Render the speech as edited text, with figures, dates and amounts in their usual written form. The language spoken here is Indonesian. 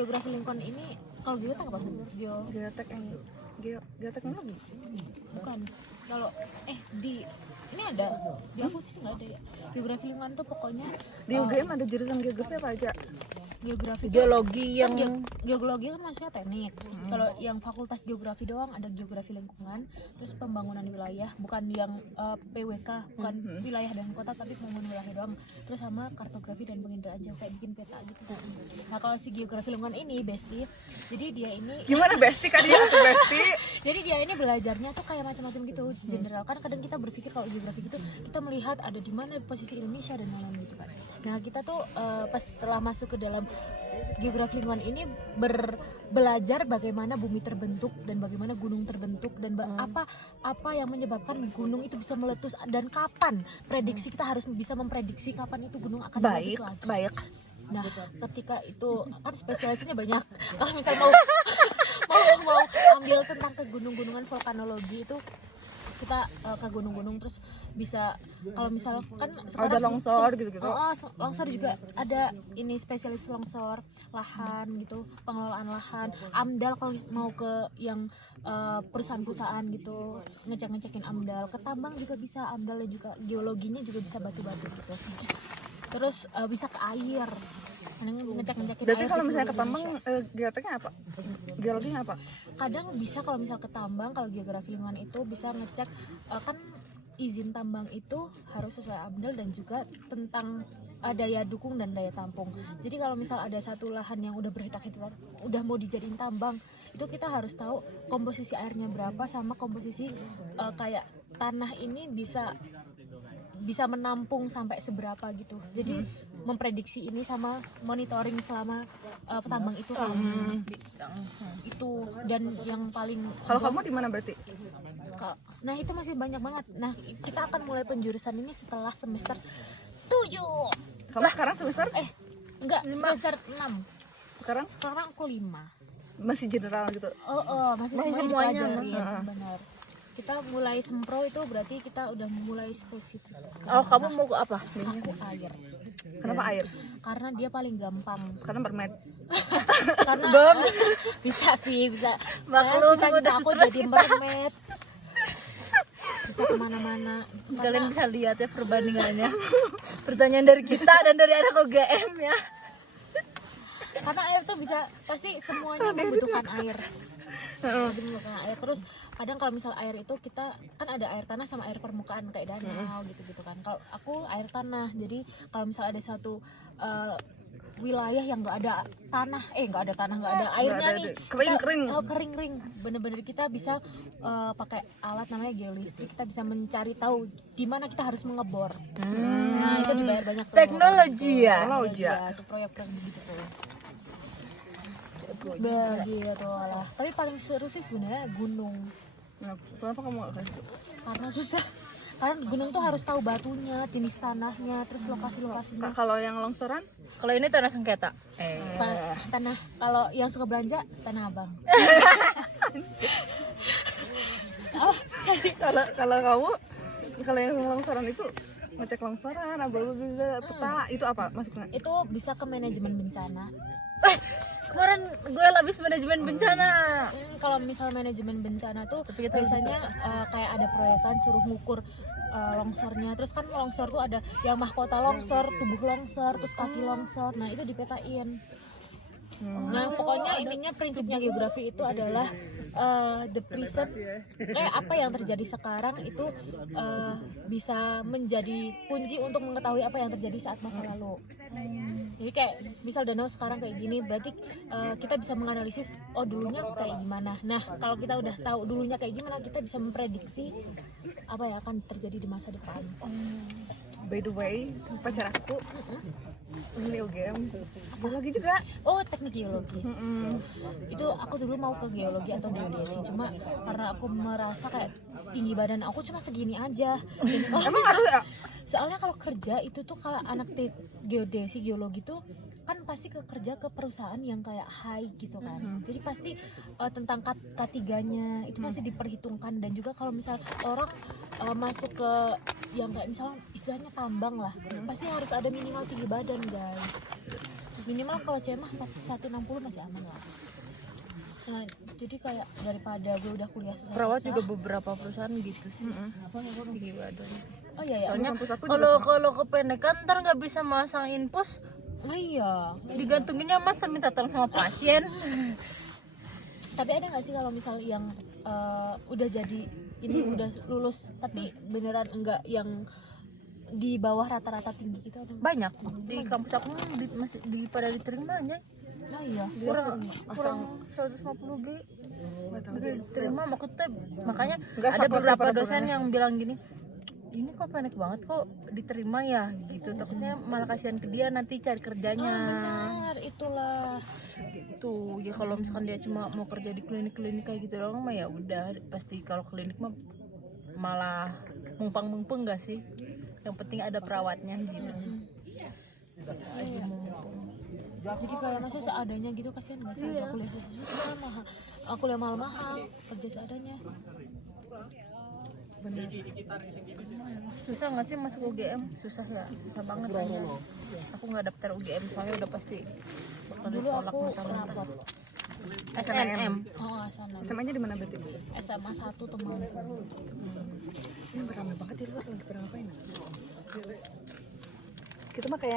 geografi lingkungan ini kalau geotek apa? Geotek yang geoteknologi. Bukan. Kalau ini ada di aku sih nggak ada ya. Geografi lingkungan tuh pokoknya Di UGM ada jurusan geografi apa aja? geografi Geologi yang geologi kan maksudnya teknik. Kalau yang fakultas geografi doang ada geografi lingkungan, terus pembangunan wilayah, bukan yang PWK, bukan wilayah dan kota tapi pembangunan wilayah doang. Terus sama kartografi dan penginderaan jauh kayak bikin peta gitu. Nah, kalau si geografi lingkungan ini Besti, jadi dia ini Gimana Besti kan dia aku Besti? jadi dia ini belajarnya tuh kayak macam-macam gitu general. Kan kadang kita berpikir kalau geografi gitu kita melihat ada di mana posisi Indonesia dan lain-lain gitu kan. Nah, kita tuh pas setelah masuk ke dalam geografi lingkungan ini belajar bagaimana bumi terbentuk dan bagaimana gunung terbentuk dan apa yang menyebabkan gunung itu bisa meletus dan kapan prediksi kita harus bisa memprediksi kapan itu gunung akan meletus lagi. Baik. Nah, ketika itu kan spesialisnya banyak. Kalau misalnya mau ambil tentang kegunung-gunungan vulkanologi itu kita ke gunung-gunung terus bisa kalau misalkan sekarang ada longsor gitu-gitu. Longsor juga ada ini spesialis longsor, lahan gitu, pengelolaan lahan, AMDAL kalau mau ke yang perusahaan-perusahaan gitu ngecekin AMDAL, ke tambang juga bisa AMDAL, dan juga geologinya juga bisa batu-batu gitu. Terus bisa ke air, ngecekin Berarti air. kalau misalnya ke tambang geoteknya apa? Geologinya apa? Kadang bisa kalau misal ke tambang, kalau geografi lingkungan itu bisa ngecek kan izin tambang itu harus sesuai AMDAL dan juga tentang daya dukung dan daya tampung. Jadi kalau misal ada satu lahan yang udah berhektar-hektar udah mau dijadiin tambang, itu kita harus tahu komposisi airnya berapa sama komposisi kayak tanah ini bisa menampung sampai seberapa gitu. Jadi memprediksi ini sama monitoring selama tambang itu kan. Itu dan yang paling Kalau kamu di mana berarti? nah itu masih banyak banget. Nah, kita akan mulai penjurusan ini setelah semester 7. Kamu sekarang semester? Enggak, semester 6. Sekarang Aku 5. masih general gitu. Masih semuanya benar. Kita mulai sempro itu berarti kita udah mulai spesifik. Oh, kamu mau ke apa? Aku air. Kenapa air? Karena dia paling gampang. Karena mermaid. Karena bisa. Maklum, cita-cita udah aku stres jadi kita. mermaid. Bisa kemana-mana. Kalian bisa lihat ya perbandingannya. Pertanyaan dari kita dan dari anak UGM ya. Karena air tuh bisa pasti semuanya membutuhkan air. Terus kadang kalau misal air itu kita kan ada air tanah sama air permukaan kayak danau gitu kan. Kalau aku air tanah, jadi kalau misal ada suatu wilayah yang nggak ada airnya nih, kering, bener-bener kita bisa pakai alat namanya geolistrik, kita bisa mencari tahu di mana kita harus mengebor. Nah, itu dibayar banyak tuh. Teknologi ya. Itu proyek-proyek begitu tuh. Udah gitu lah. Tapi paling seru sih sebenarnya gunung. Nah, kenapa kamu gak kasih? Karena susah. Karena gunung tuh harus tahu batunya, jenis tanahnya, terus lokasi-lokasinya. Kalau yang longsoran? Kalau ini tanah sengketa. Tanah kalau yang suka belanja Tanah Abang. Kalau yang longsoran itu ngecek longsoran, peta itu apa masuknya? Itu bisa ke manajemen bencana. Kemarin gue habis manajemen bencana. Kalau misal manajemen bencana tuh biasanya kayak ada proyekan suruh ngukur longsornya. Terus kan longsor tuh ada yang mahkota longsor, tubuh longsor, terus kaki longsor. Nah, itu dipetain. Nah, pokoknya intinya prinsipnya geografi itu adalah the present, kayak apa yang terjadi sekarang itu bisa menjadi kunci untuk mengetahui apa yang terjadi saat masa lalu. Jadi kayak misal danau sekarang kayak gini, berarti kita bisa menganalisis dulunya kayak gimana. Nah, kalau kita udah tahu dulunya kayak gimana, kita bisa memprediksi apa yang akan terjadi di masa depan. By the way, pacar aku ini UGM geologi juga. Teknik geologi. Itu aku dulu mau ke geologi atau geodesi, cuma karena aku merasa kayak tinggi badan aku cuma segini aja. Emang harus? Soalnya kalau kerja itu tuh kalau anak geodesi geologi tuh kan pasti kerja ke perusahaan yang kayak high gitu kan. Jadi pasti tentang K3-nya itu pasti diperhitungkan, dan juga kalau misal orang masuk ke yang kayak misalnya istilahnya tambang lah, pasti harus ada minimal tinggi badan, guys. minimal kalau cewek mah 4160 masih aman lah. Nah jadi kayak daripada gue udah kuliah susah-susah. Perawat juga beberapa perusahaan gitu sih. Tinggi badannya. Oh iya ya. Soalnya kampus aku juga kalau kependekan ntar nggak bisa masang infus, Oh iya. digantunginnya masa minta tolong sama pasien. Tapi ada nggak sih kalau misal yang udah jadi ini udah lulus tapi beneran enggak yang di bawah rata-rata tinggi gitu ada nggak? Banyak di kampus aku masih pada diterima aja. Oh iya. kurang 150 G diterima makanya Nggak ada support beberapa peraturannya. dosen yang bilang gini, ini kok pendek banget kok diterima ya gitu, takutnya malah kasihan ke dia nanti cari kerjanya. Benar, itulah. Gitu ya, kalau misalkan dia cuma mau kerja di klinik-klinik kayak gitu doang mah ya udah pasti. Kalau klinik mah malah mumpang-mumpung gak sih, yang penting ada perawatnya gitu. Iya. Jadi kayak masih seadanya gitu, kasihan gak sih? Aku kuliah susah mahal, aku kuliah mahal-mahal, kerja seadanya. Bener. Susah nggak sih masuk UGM? Susah ya, susah banget aja. Aku nggak daftar UGM soalnya udah pasti bakal Dulu ditolak aku mentah-mentah. rapot. SNM. Oh, sana. SMA-nya di mana berarti? SMA 1 teman. Ini beramai banget di luar, lagi pada ngapain? Kita mah kayak